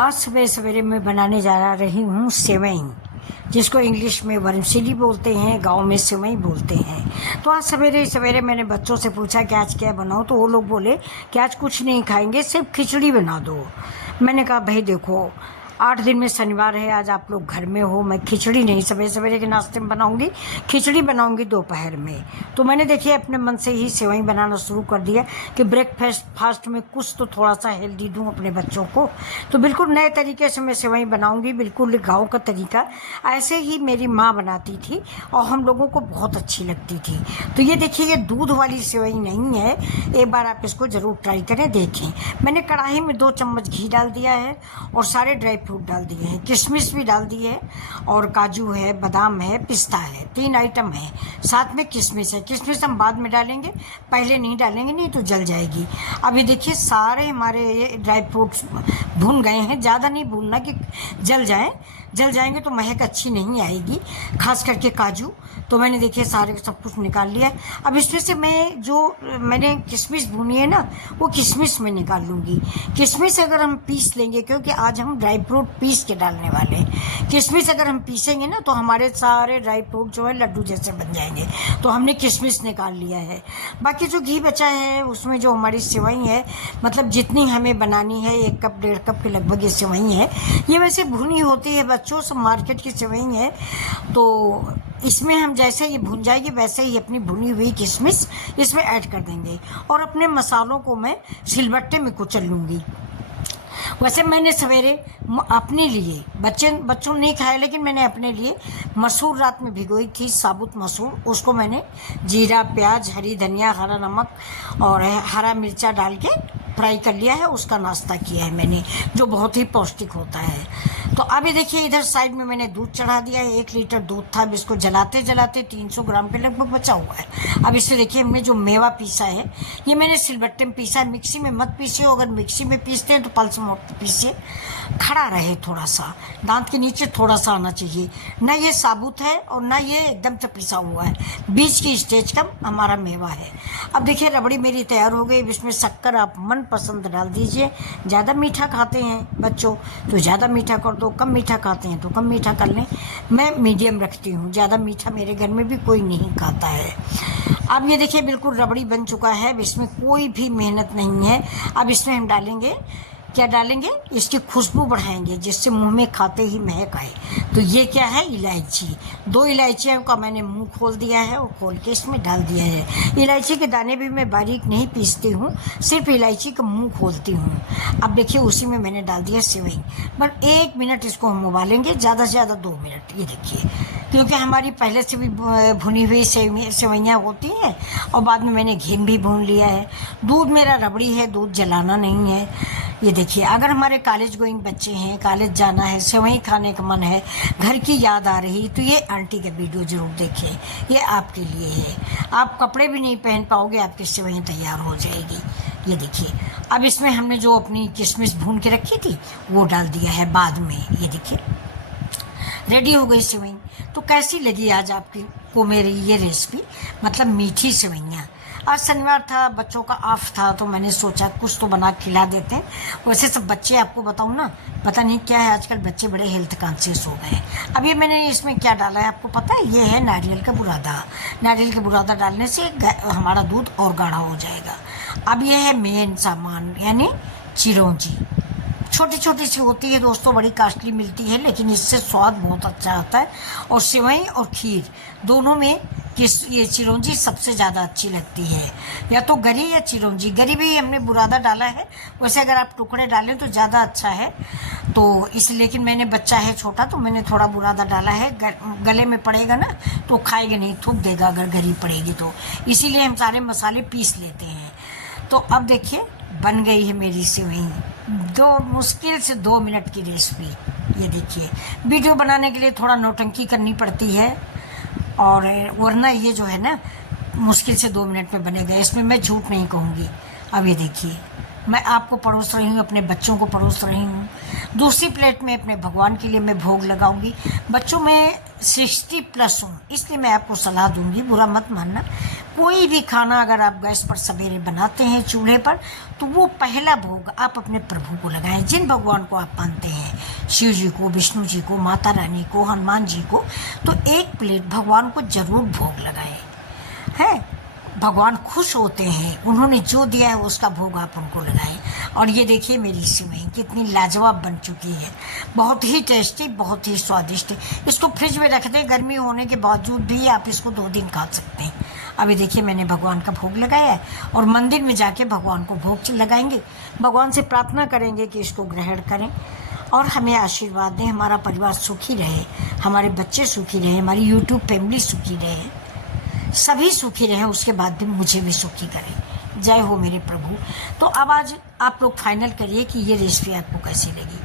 आज सवेरे सवेरे मैं बनाने जा रही हूँ सेवई, जिसको इंग्लिश में वर्मसिली बोलते हैं, गांव में सेवई बोलते हैं। तो आज सवेरे सवेरे मैंने बच्चों से पूछा कि आज क्या बनाऊँ, तो वो लोग बोले कि आज कुछ नहीं खाएंगे, सिर्फ खिचड़ी बना दो। मैंने कहा भाई देखो, 8 दिन में शनिवार है, आज आप लोग घर में हो, मैं खिचड़ी नहीं सवेरे सवेरे के नाश्ते में बनाऊंगी, खिचड़ी बनाऊंगी दोपहर में। तो मैंने देखिए अपने मन से ही सेवई बनाना शुरू कर दिया कि ब्रेकफास्ट फास्ट में कुछ तो थोड़ा सा हेल्दी दूं अपने बच्चों को। तो बिल्कुल नए तरीके से मैं सेवई बनाऊंगी, बिल्कुल गाँव का तरीका, ऐसे ही मेरी माँ बनाती थी और हम लोगों को बहुत अच्छी लगती थी। तो ये देखिए, ये दूध वाली सेवई नहीं है, एक बार आप इसको ज़रूर ट्राई करें, देखें। मैंने कढ़ाई में 2 चम्मच घी डाल दिया है और सारे ड्राई फ्रूट डाल दिए हैं, किशमिश भी डाल दी है और काजू है, बादाम है, पिस्ता है, 3 आइटम है। साथ में किशमिश है, किशमिश हम बाद में डालेंगे, पहले नहीं डालेंगे, नहीं तो जल जाएगी। अभी देखिए सारे हमारे ये ड्राई फ्रूट्स भून गए हैं, ज़्यादा नहीं भूनना कि जल जाएंगे तो महक अच्छी नहीं आएगी, खास करके काजू। तो मैंने देखिए सारे सब कुछ निकाल लिया। अब इसमें से मैंने किशमिश भूनी है ना, वो किशमिश मैं निकाल लूँगी। किशमिश अगर हम पीस लेंगे, क्योंकि आज हम ड्राई फ्रूट पीस के डालने वाले हैं, किशमिश अगर हम पीसेंगे ना तो हमारे सारे ड्राई फ्रूट जो है लड्डू जैसे बन जाएंगे। तो हमने किशमिश निकाल लिया है। बाकी जो घी बचा है उसमें जो हमारी सेवई है, मतलब जितनी हमें बनानी है, 1 कप 1.5 कप के लगभग ये सेवई है। ये वैसे भुनी होती है बच्चों, सब मार्केट की सेवई है। तो इसमें हम जैसे ये भुन जाएगी वैसे ही अपनी भुनी हुई किशमिश इसमें ऐड कर देंगे और अपने मसालों को मैं सिलबट्टे में कुचल लूँगी। वैसे मैंने सवेरे अपने लिए, बच्चों नहीं खाया, लेकिन मैंने अपने लिए मसूर रात में भिगोई थी, साबुत मसूर। उसको मैंने जीरा, प्याज, हरी धनिया, हरा नमक और हरा मिर्चा डाल के फ्राई कर लिया है, उसका नाश्ता किया है मैंने, जो बहुत ही पौष्टिक होता है। तो अभी देखिए इधर साइड में मैंने दूध चढ़ा दिया है, 1 लीटर दूध था। अब इसको जलाते जलाते 300 ग्राम के लगभग बचा हुआ है। अब इससे देखिए हमने जो मेवा पीसा है, ये मैंने सिलबट्टे में पीसा है, मिक्सी में मत पीसिए। अगर मिक्सी में पीसते हैं तो पल्स मोड़ पीसिए, खड़ा रहे, थोड़ा सा दांत के नीचे थोड़ा सा आना चाहिए। ना ये साबुत है और ना ये एकदम से पिसा हुआ है, बीच की स्टेज का हमारा मेवा है। अब देखिए रबड़ी मेरी तैयार हो गई। इसमें शक्कर आप मन पसंद डाल दीजिए। ज़्यादा मीठा खाते हैं बच्चों तो ज़्यादा मीठा कर दो, कम मीठा खाते हैं तो कम मीठा कर लें। मैं मीडियम रखती हूँ, ज़्यादा मीठा मेरे घर में भी कोई नहीं खाता है। अब ये देखिए बिल्कुल रबड़ी बन चुका है, इसमें कोई भी मेहनत नहीं है। अब इसमें हम डालेंगे, क्या डालेंगे, इसकी खुशबू बढ़ाएंगे जिससे मुंह में खाते ही महक आए। तो ये क्या है, इलायची। 2 इलायचियों का मैंने मुंह खोल दिया है और खोल के इसमें डाल दिया है। इलायची के दाने भी मैं बारीक नहीं पीसती हूँ, सिर्फ इलायची का मुंह खोलती हूँ। अब देखिए उसी में मैंने डाल दिया सेवई। बस 1 मिनट इसको हम उबालेंगे, ज़्यादा से ज़्यादा 2 मिनट। ये देखिए, क्योंकि हमारी पहले से भी भुनी हुई सेवइयाँ होती हैं और बाद में मैंने घी भी भून लिया है। दूध मेरा रबड़ी है, दूध जलाना नहीं है। ये देखिए, अगर हमारे कॉलेज गोइंग बच्चे हैं, कॉलेज जाना है, सेवई खाने का मन है, घर की याद आ रही, तो ये आंटी का वीडियो ज़रूर देखें, ये आपके लिए है। आप कपड़े भी नहीं पहन पाओगे, आपकी सेवई तैयार हो जाएगी। ये देखिए, अब इसमें हमने जो अपनी किशमिश भून के रखी थी वो डाल दिया है बाद में। ये देखिए रेडी हो गई सेवई। तो कैसी लगी आज आपको मेरी ये रेसिपी, मतलब मीठी सेवइयाँ। आज शनिवार था, बच्चों का ऑफ था, तो मैंने सोचा कुछ तो बना खिला देते हैं। वैसे सब बच्चे, आपको बताऊँ ना, पता नहीं क्या है, आजकल बच्चे बड़े हेल्थ कॉन्शियस हो गए हैं। अब ये मैंने इसमें क्या डाला है आपको पता है, ये है नारियल का बुरादा। नारियल का बुरादा डालने से हमारा दूध और गाढ़ा हो जाएगा। अब ये है मेन सामान, यानी चिरौंजी। छोटी छोटी सी होती है दोस्तों, बड़ी कॉस्टली मिलती है, लेकिन इससे स्वाद बहुत अच्छा आता है। और सेवई और खीर दोनों में ये चिरौंजी सबसे ज़्यादा अच्छी लगती है, या तो गरी या चिरौंजी। गरी भी हमने बुरादा डाला है, वैसे अगर आप टुकड़े डालें तो ज़्यादा अच्छा है। तो लेकिन मैंने, बच्चा है छोटा, तो मैंने थोड़ा बुरादा डाला है। गले में पड़ेगा ना तो खाएगा नहीं, थूक देगा अगर गरी पड़ेगी तो, इसीलिए हम सारे मसाले पीस लेते हैं। तो अब देखिए बन गई है मेरी सेवई, मुश्किल से 2 मिनट की रेसिपी। ये देखिए, वीडियो बनाने के लिए थोड़ा नौटंकी करनी पड़ती है, और वरना ये जो है ना मुश्किल से 2 मिनट में बनेगा, इसमें मैं झूठ नहीं कहूँगी। अब ये देखिए मैं आपको परोस रही हूँ, अपने बच्चों को परोस रही हूँ। दूसरी प्लेट में अपने भगवान के लिए मैं भोग लगाऊंगी। बच्चों मैं 60+ हूँ, इसलिए मैं आपको सलाह दूंगी, बुरा मत मानना। कोई भी खाना अगर आप गैस पर सवेरे बनाते हैं चूल्हे पर, तो वो पहला भोग आप अपने प्रभु को लगाएं। जिन भगवान को आप मानते हैं, शिव जी को, विष्णु जी को, माता रानी को, हनुमान जी को, तो एक प्लेट भगवान को जरूर भोग लगाएं। है, भगवान खुश होते हैं, उन्होंने जो दिया है उसका भोग आप उनको लगाएं। और ये देखिए मेरी सेवई कितनी लाजवाब बन चुकी है, बहुत ही टेस्टी, बहुत ही स्वादिष्ट। इसको फ्रिज में रख दें, गर्मी होने के बावजूद भी आप इसको 2 दिन खा सकते हैं। अभी देखिए मैंने भगवान का भोग लगाया है, और मंदिर में जाके भगवान को भोग लगाएंगे, भगवान से प्रार्थना करेंगे कि इसको ग्रहण करें और हमें आशीर्वाद दें, हमारा परिवार सुखी रहे, हमारे बच्चे सुखी रहे, हमारी यूट्यूब फैमिली सुखी रहे, सभी सुखी रहें, उसके बाद भी मुझे भी सुखी करें। जय हो मेरे प्रभु। तो अब आज आप लोग फाइनल करिए कि ये रेसिपी आपको कैसी लगी।